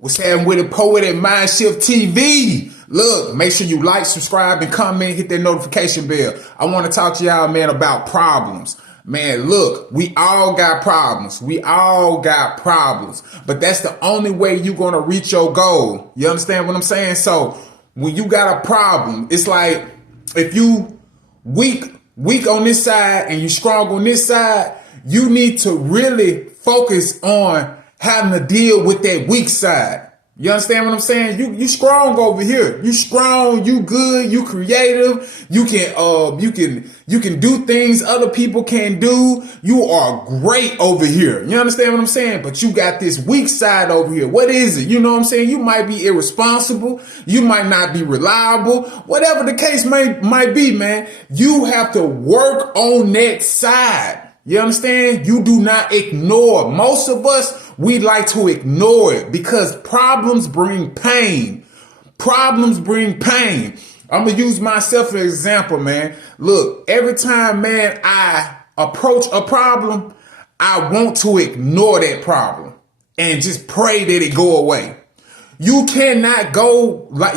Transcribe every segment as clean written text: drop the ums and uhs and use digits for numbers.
What's happening with the Poet at Mindshift TV? Look, make sure you like, subscribe, and comment, hit that notification bell. I want to talk to y'all, man, about problems. Man, look, we all got problems. We all got problems. But that's the only way you're going to reach your goal. You understand what I'm saying? So when you got a problem, it's like if you weak on this side and you strong on this side, you need to really focus on having to deal with that weak side. You understand what I'm saying? You strong over here. You strong, you good, you creative, you can do things other people can't do. You are great over here. You understand what I'm saying? But you got this weak side over here. What is it? You know what I'm saying? You might be irresponsible, you might not be reliable, whatever the case might be, man. You have to work on that side. You understand? You do not ignore. Most of us, we like to ignore it because problems bring pain. Problems bring pain. I'm going to use myself as an example, man. Look, every time, man, I approach a problem, I want to ignore that problem and just pray that it go away. You cannot do like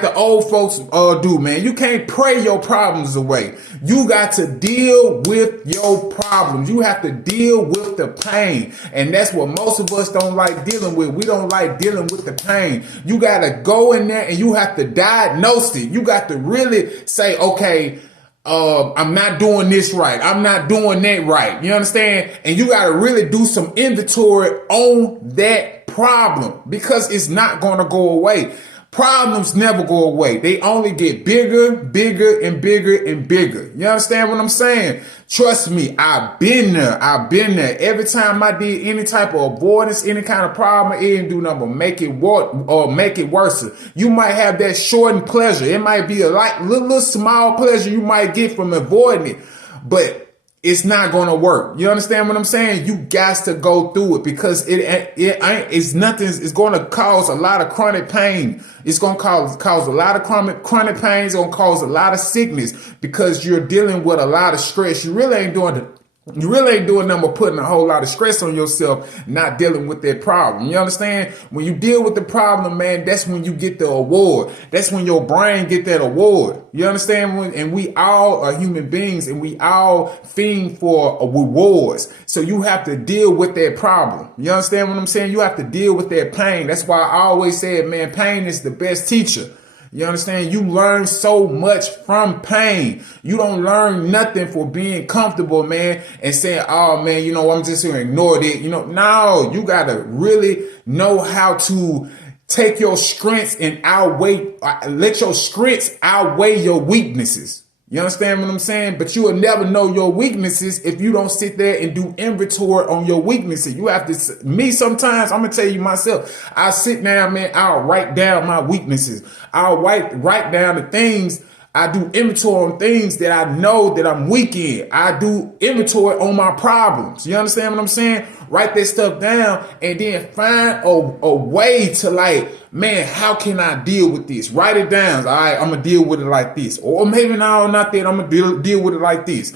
the old folks do, man. You can't pray your problems away. You got to deal with your problems. You have to deal with the pain. And that's what most of us don't like dealing with. We don't like dealing with the pain. You got to go in there and you have to diagnose it. You got to really say, okay, I'm not doing this right. I'm not doing that right. You understand? And you got to really do some inventory on that problem because it's not going to go away. Problems never go away. They only get bigger, bigger, and bigger, and bigger. You understand what I'm saying? Trust me, I've been there. I've been there. Every time I did any type of avoidance, any kind of problem, it didn't do nothing but make it worse. You might have that shortened pleasure. It might be a little small pleasure you might get from avoiding it, but it's not going to work. You understand what I'm saying? You got to go through it because it's nothing. It's going to cause a lot of chronic pain. It's going to cause a lot of chronic pain. It's going to cause a lot of sickness because you're dealing with a lot of stress. You really ain't doing nothing but putting a whole lot of stress on yourself, not dealing with that problem. You understand? When you deal with the problem, man, that's when you get the award. That's when your brain get that award. You understand? And we all are human beings and we all fiend for rewards. So you have to deal with that problem. You understand what I'm saying? You have to deal with that pain. That's why I always said, man, pain is the best teacher. You understand? You learn so much from pain. You don't learn nothing for being comfortable, man, and saying, oh, man, you know, I'm just going to ignore it. You know, no, you got to really know how to take your strengths and let your strengths outweigh your weaknesses. You understand what I'm saying? But you will never know your weaknesses if you don't sit there and do inventory on your weaknesses. You have to, sometimes, I'm going to tell you myself, I sit down, man, I'll write down my weaknesses. I'll write down the things. I do inventory on things that I know that I'm weak in. I do inventory on my problems. You understand what I'm saying? Write that stuff down and then find a way to like, man, how can I deal with this? Write it down. All right, I'm going to deal with it like this. Or maybe no, not that. I'm going to deal with it like this.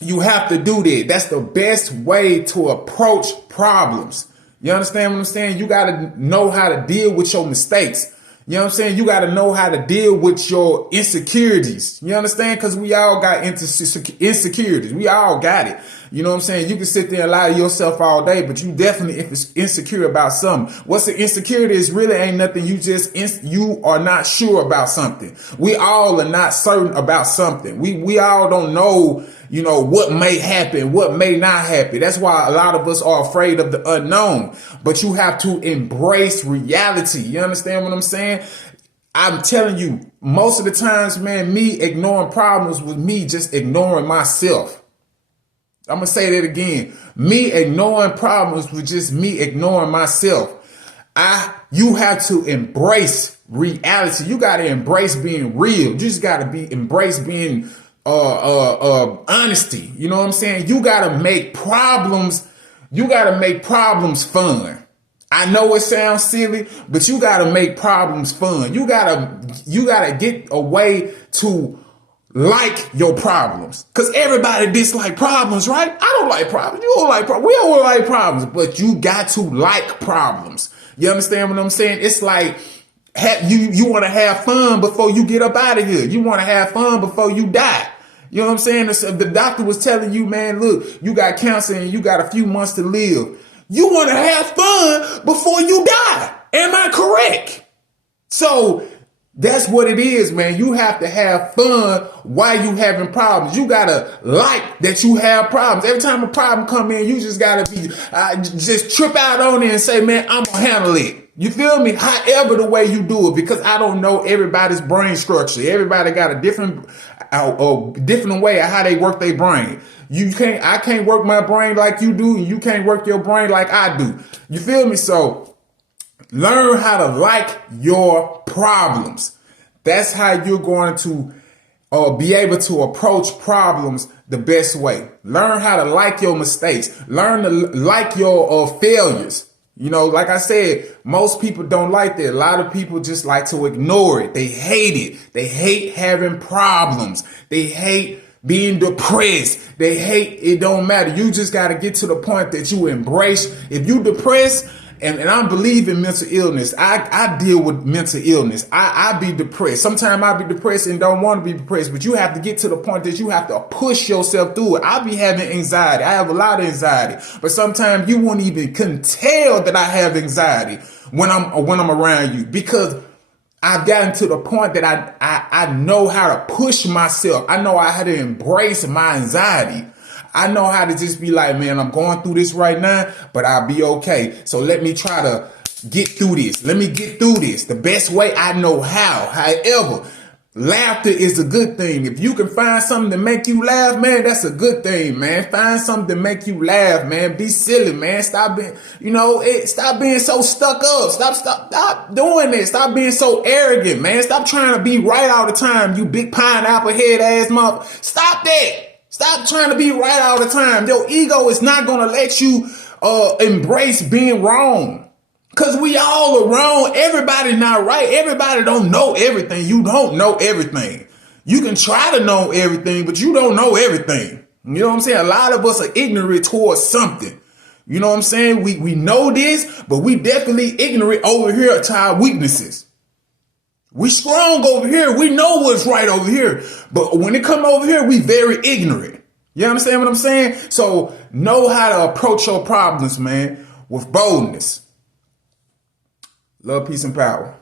You have to do that. That's the best way to approach problems. You understand what I'm saying? You got to know how to deal with your mistakes. You know what I'm saying? You got to know how to deal with your insecurities. You understand? Because we all got insecurities. We all got it. You know what I'm saying? You can sit there and lie to yourself all day, but you definitely insecure about something. What's the insecurity is really ain't nothing. You are not sure about something. We all are not certain about something. We all don't know, you know, what may happen, what may not happen. That's why a lot of us are afraid of the unknown. But you have to embrace reality. You understand what I'm saying? I'm telling you, most of the times, man, me ignoring problems was me just ignoring myself. I'm going to say that again. Me ignoring problems was just me ignoring myself. You have to embrace reality. You got to embrace being real. You just got to embrace being honesty. You know what I'm saying? You got to make problems fun. I know it sounds silly, but you got to make problems fun. You got to get a way to like your problems. Because everybody dislike problems, right? I don't like problems. You don't like problems. We don't like problems. But you got to like problems. You understand what I'm saying? It's like you want to have fun before you get up out of here. You want to have fun before you die. You know what I'm saying? The doctor was telling you, man, look, you got cancer and you got a few months to live. You want to have fun before you die. Am I correct? So that's what it is, man. You have to have fun while you having problems. You gotta like that you have problems. Every time a problem come in, you just gotta be just trip out on it and say, man, I'm gonna handle it. You feel me? However the way you do it, because I don't know everybody's brain structure. Everybody got a different way of how they work their brain. I can't work my brain like you do, and you can't work your brain like I do. You feel me? So learn how to like your problems. That's how you're going to be able to approach problems the best way. Learn how to like your mistakes. Learn to like your failures. You know, like I said, most people don't like that. A lot of people just like to ignore it. They hate it. They hate having problems. They hate being depressed. They hate, it don't matter. You just got to get to the point that you embrace. If you depressed, and I believe in mental illness. I deal with mental illness. I be depressed. Sometimes I be depressed and don't want to be depressed, but you have to get to the point that you have to push yourself through it. I be having anxiety. I have a lot of anxiety, but sometimes you won't even can tell that I have anxiety when I'm around you, because I've gotten to the point that I know how to push myself. I know how to embrace my anxiety. I know how to just be like, man, I'm going through this right now, but I'll be okay. So let me try to get through this. Let me get through this the best way I know how. However, laughter is a good thing. If you can find something to make you laugh, man, that's a good thing, man. Find something to make you laugh, man. Be silly, man. Stop being, stop being so stuck up. Stop doing this. Stop being so arrogant, man. Stop trying to be right all the time, you big pineapple head ass mother. Stop that. Stop trying to be right all the time. Your ego is not going to let you embrace being wrong. Because we all are wrong. Everybody not right. Everybody don't know everything. You don't know everything. You can try to know everything, but you don't know everything. You know what I'm saying? A lot of us are ignorant towards something. You know what I'm saying? We know this, but we definitely ignorant over here to our weaknesses. We strong over here. We know what's right over here. But when it come over here, we very ignorant. You understand what I'm saying? So know how to approach your problems, man, with boldness. Love, peace, and power.